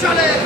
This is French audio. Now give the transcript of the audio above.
Chalet